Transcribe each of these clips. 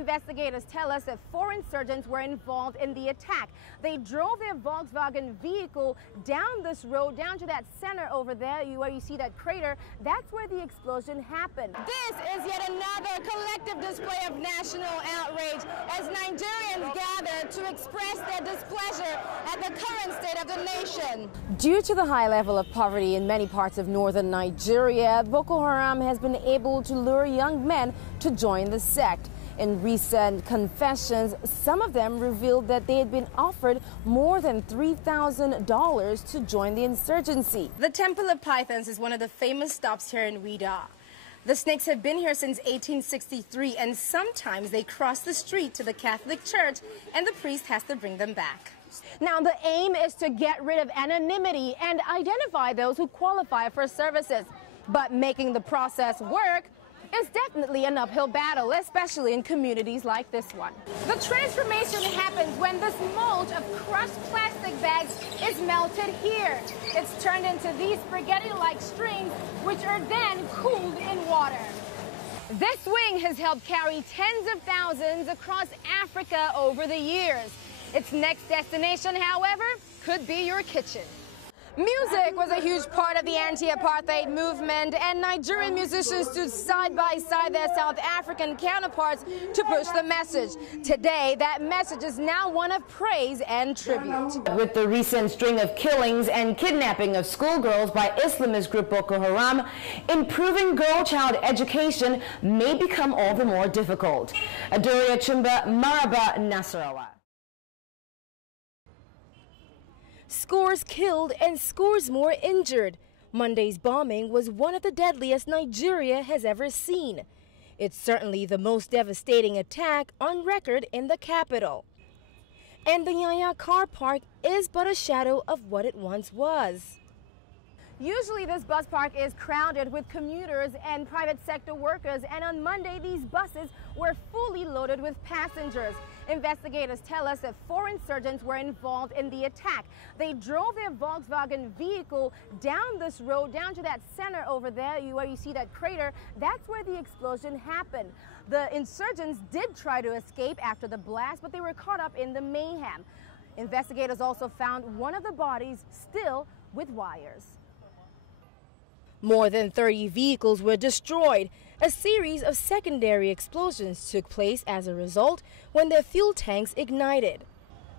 Investigators tell us that 4 insurgents were involved in the attack. They drove their Volkswagen vehicle down this road, down to that center over there, where you see that crater. That's where the explosion happened. This is yet another collective display of national outrage as Nigerians gather to express their displeasure at the current state of the nation. Due to the high level of poverty in many parts of northern Nigeria, Boko Haram has been able to lure young men to join the sect. In recent confessions, some of them revealed that they had been offered more than $3,000 to join the insurgency. The Temple of Pythons is one of the famous stops here in Wida. The snakes have been here since 1863, and sometimes they cross the street to the Catholic Church, and the priest has to bring them back. Now, the aim is to get rid of anonymity and identify those who qualify for services. But making the process work is definitely an uphill battle, especially in communities like this one. The transformation happens when this mulch of crushed plastic bags is melted here. It's turned into these spaghetti-like strings, which are then cooled in water. This swing has helped carry tens of thousands across Africa over the years. Its next destination, however, could be your kitchen. Music was a huge part of the anti-apartheid movement, and Nigerian musicians stood side by side their South African counterparts to push the message. Today, that message is now one of praise and tribute. With the recent string of killings and kidnapping of schoolgirls by Islamist group Boko Haram, improving girl-child education may become all the more difficult. Adaure Achumba, Maraba, Nasarawa. Scores killed and scores more injured. Monday's bombing was one of the deadliest Nigeria has ever seen. It's certainly the most devastating attack on record in the capital. And the Yaya car park is but a shadow of what it once was. Usually this bus park is crowded with commuters and private sector workers, and on Monday these buses were fully loaded with passengers. Investigators tell us that 4 insurgents were involved in the attack. They drove their Volkswagen vehicle down this road, down to that center over there, where you see that crater. That's where the explosion happened. The insurgents did try to escape after the blast, but they were caught up in the mayhem. Investigators also found one of the bodies still with wires. More than 30 vehicles were destroyed. A series of secondary explosions took place as a result when their fuel tanks ignited.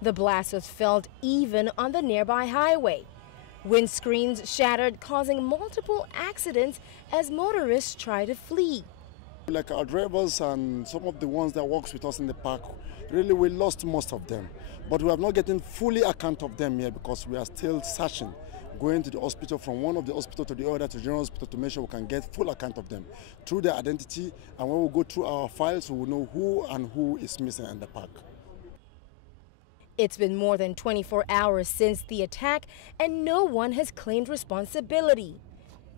The blast was felt even on the nearby highway. Windscreens shattered, causing multiple accidents as motorists tried to flee. Like our drivers and some of the ones that works with us in the park, really we lost most of them. But we have not gotten fully account of them yet because we are still searching, going to the hospital, from one of the hospital to the other to general hospital, to make sure we can get full account of them through their identity. And when we go through our files, we will know who and who is missing in the park. It's been more than 24 hours since the attack, and no one has claimed responsibility.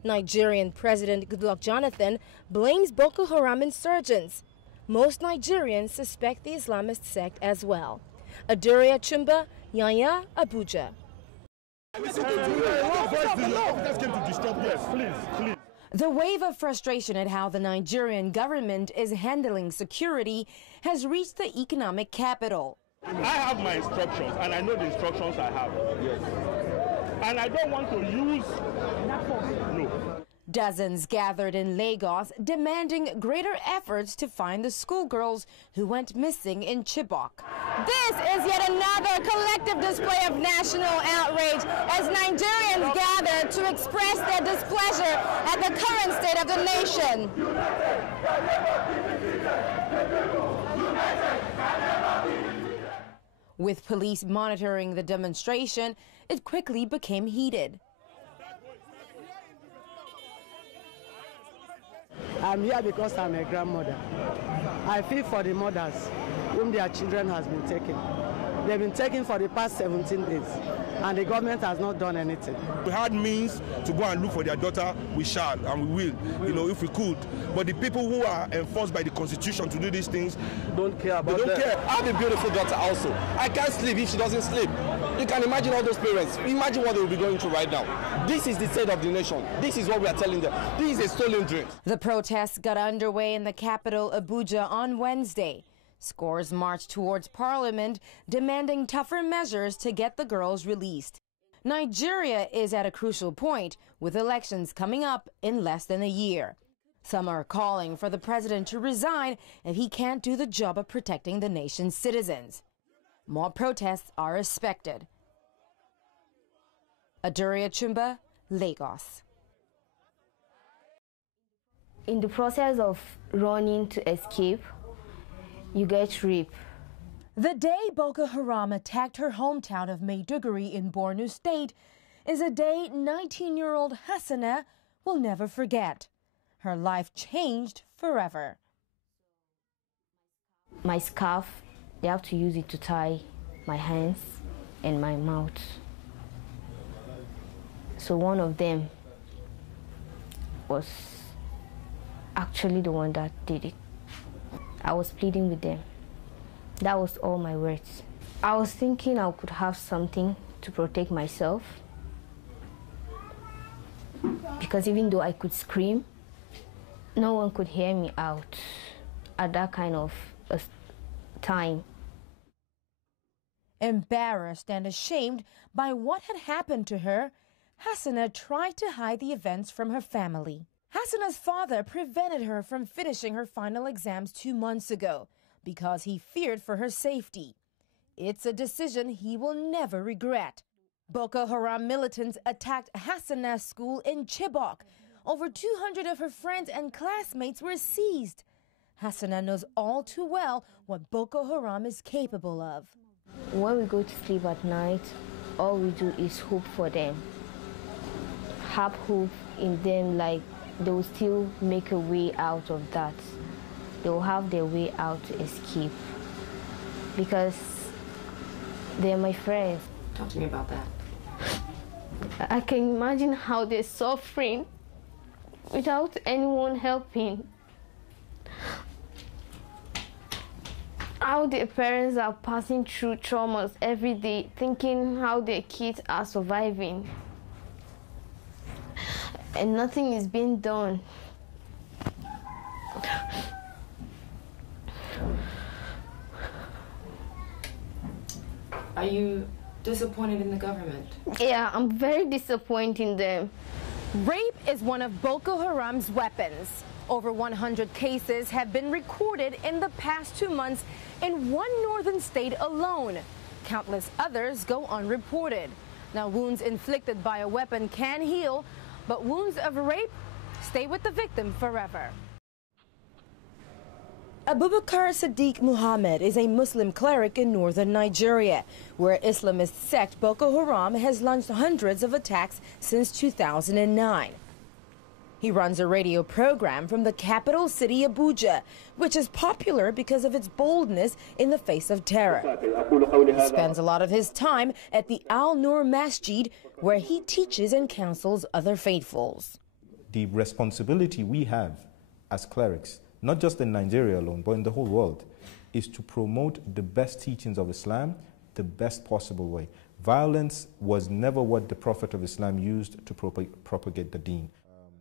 Nigerian President Goodluck Jonathan blames Boko Haram insurgents. Most Nigerians suspect the Islamist sect as well. Adaure Achumba, Yaya, Abuja. The wave of frustration at how the Nigerian government is handling security has reached the economic capital. I have my instructions, and I know the instructions I have. Yes. And I don't want to use... No. Dozens gathered in Lagos demanding greater efforts to find the schoolgirls who went missing in Chibok. This is yet another collective display of national outrage as Nigerians gather to express their displeasure at the current state of the nation. With police monitoring the demonstration, it quickly became heated. I'm here because I'm a grandmother. I feel for the mothers whom their children has been taken. They've been taken for the past 17 days, and the government has not done anything. We had means to go and look for their daughter, we shall and we will, if we could. But the people who are enforced by the Constitution to do these things don't care about them. They don't care. I have a beautiful daughter also. I can't sleep if she doesn't sleep. You can imagine all those parents. Imagine what they will be going through right now. This is the state of the nation. This is what we are telling them. This is a stolen dream. The protests got underway in the capital, Abuja, on Wednesday. Scores marched towards parliament, demanding tougher measures to get the girls released. Nigeria is at a crucial point, with elections coming up in less than a year. Some are calling for the president to resign if he can't do the job of protecting the nation's citizens. More protests are expected. Adaure Achumba, Lagos. In the process of running to escape, you get raped. The day Boko Haram attacked her hometown of Maiduguri in Borno State is a day 19-year-old Hassana will never forget. Her life changed forever. My scarf, they have to use it to tie my hands and my mouth. So one of them was actually the one that did it. I was pleading with them. That was all my words. I was thinking I could have something to protect myself, because even though I could scream, no one could hear me out at that kind of time. Embarrassed and ashamed by what had happened to her, Hassana tried to hide the events from her family. Hassana's father prevented her from finishing her final exams 2 months ago because he feared for her safety. It's a decision he will never regret. Boko Haram militants attacked Hassana's school in Chibok. Over 200 of her friends and classmates were seized. Hassana knows all too well what Boko Haram is capable of. When we go to sleep at night, all we do is hope for them. Have hope in them, like they will still make a way out of that. They will have their way out to escape, because they're my friends. Talk to me about that. I can imagine how they're suffering without anyone helping. How their parents are passing through traumas every day, thinking how their kids are surviving. And nothing is being done. Are you disappointed in the government? Yeah, I'm very disappointed in them. Rape is one of Boko Haram's weapons. Over 100 cases have been recorded in the past 2 months in one northern state alone. Countless others go unreported. Now, wounds inflicted by a weapon can heal, but wounds of rape stay with the victim forever. Abubakar Sadiq Muhammad is a Muslim cleric in northern Nigeria, where Islamist sect Boko Haram has launched hundreds of attacks since 2009. He runs a radio program from the capital city Abuja, which is popular because of its boldness in the face of terror. He spends a lot of his time at the Al-Nur Masjid, where he teaches and counsels other faithfuls. The responsibility we have as clerics, not just in Nigeria alone, but in the whole world, is to promote the best teachings of Islam the best possible way. Violence was never what the Prophet of Islam used to propagate the deen.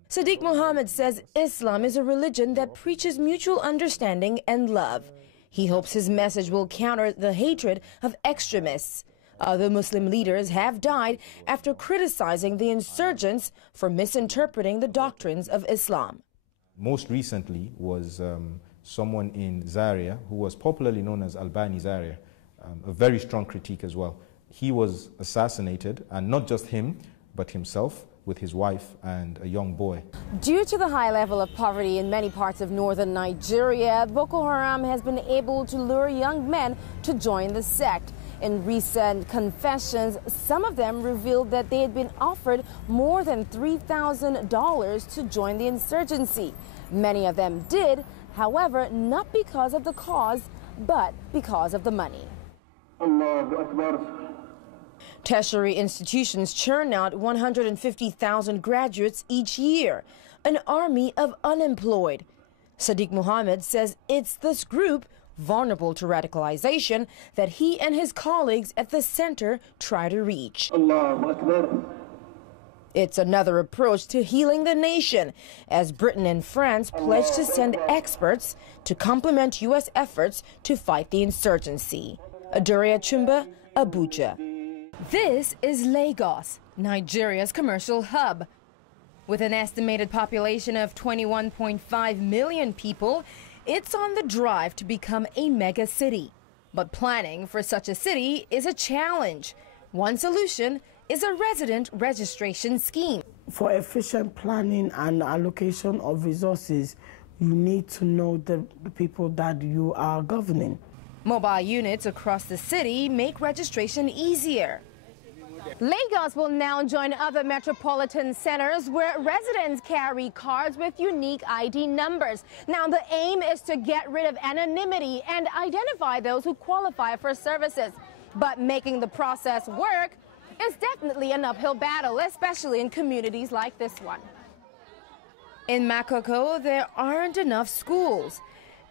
Sadiq Muhammad says Islam is a religion that preaches mutual understanding and love. He hopes his message will counter the hatred of extremists. Other Muslim leaders have died after criticizing the insurgents for misinterpreting the doctrines of Islam. Most recently was someone in Zaria who was popularly known as Albani Zaria, a very strong critique as well. He was assassinated, and not just him, but himself, with his wife and a young boy. Due to the high level of poverty in many parts of northern Nigeria, Boko Haram has been able to lure young men to join the sect. In recent confessions, some of them revealed that they had been offered more than $3,000 to join the insurgency. Many of them did, however, not because of the cause, but because of the money. Tertiary institutions churn out 150,000 graduates each year, an army of unemployed. Sadiq Muhammad says it's this group, vulnerable to radicalization, that he and his colleagues at the center try to reach. It's another approach to healing the nation, as Britain and France pledge to send experts to complement U.S. efforts to fight the insurgency. Adaure Achumba, Abuja. This is Lagos, Nigeria's commercial hub. With an estimated population of 21.5 million people, it's on the drive to become a mega city. But planning for such a city is a challenge. One solution is a resident registration scheme. For efficient planning and allocation of resources, you need to know the people that you are governing. Mobile units across the city make registration easier. Lagos will now join other metropolitan centers where residents carry cards with unique ID numbers. Now, the aim is to get rid of anonymity and identify those who qualify for services. But making the process work is definitely an uphill battle, especially in communities like this one. In Makoko, there aren't enough schools,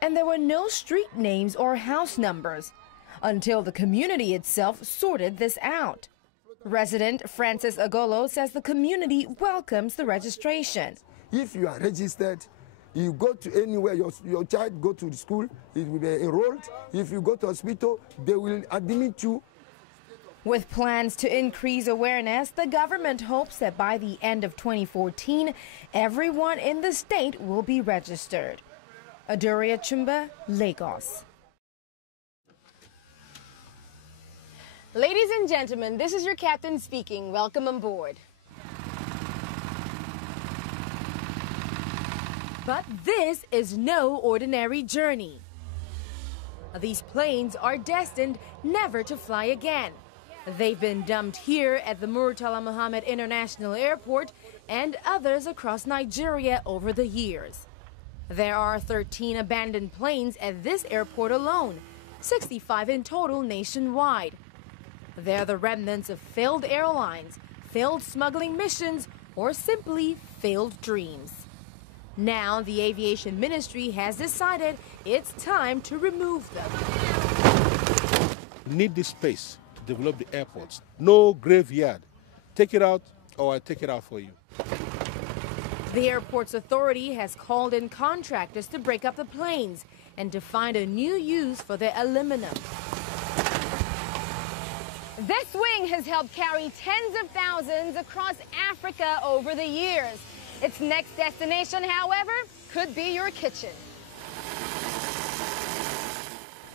and there were no street names or house numbers until the community itself sorted this out. Resident Francis Agolo says the community welcomes the registration. If you are registered, you go to anywhere, your child go to school, it will be enrolled. If you go to hospital, they will admit you. With plans to increase awareness, the government hopes that by the end of 2014, everyone in the state will be registered. Adaure Achumba, Lagos. Ladies and gentlemen, this is your captain speaking. Welcome on board. But this is no ordinary journey. These planes are destined never to fly again. They've been dumped here at the Murtala Muhammad International Airport and others across Nigeria over the years. There are 13 abandoned planes at this airport alone, 65 in total nationwide. They're the remnants of failed airlines, failed smuggling missions, or simply failed dreams. Now, the Aviation Ministry has decided it's time to remove them. We need this space to develop the airports. No graveyard. Take it out or I take it out for you. The airport's authority has called in contractors to break up the planes and to find a new use for their aluminum. This wing has helped carry tens of thousands across Africa over the years. Its next destination, however, could be your kitchen.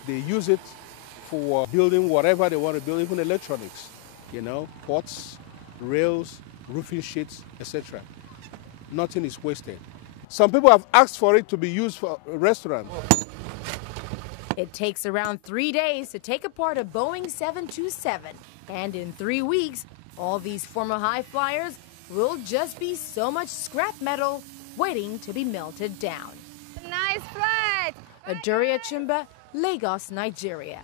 They use it for building whatever they want to build, even electronics, pots, rails, roofing sheets, etc. Nothing is wasted. Some people have asked for it to be used for a restaurant. It takes around 3 days to take apart a Boeing 727, and in 3 weeks, all these former high flyers will just be so much scrap metal waiting to be melted down. Nice flight! Adaure Achumba, Lagos, Nigeria.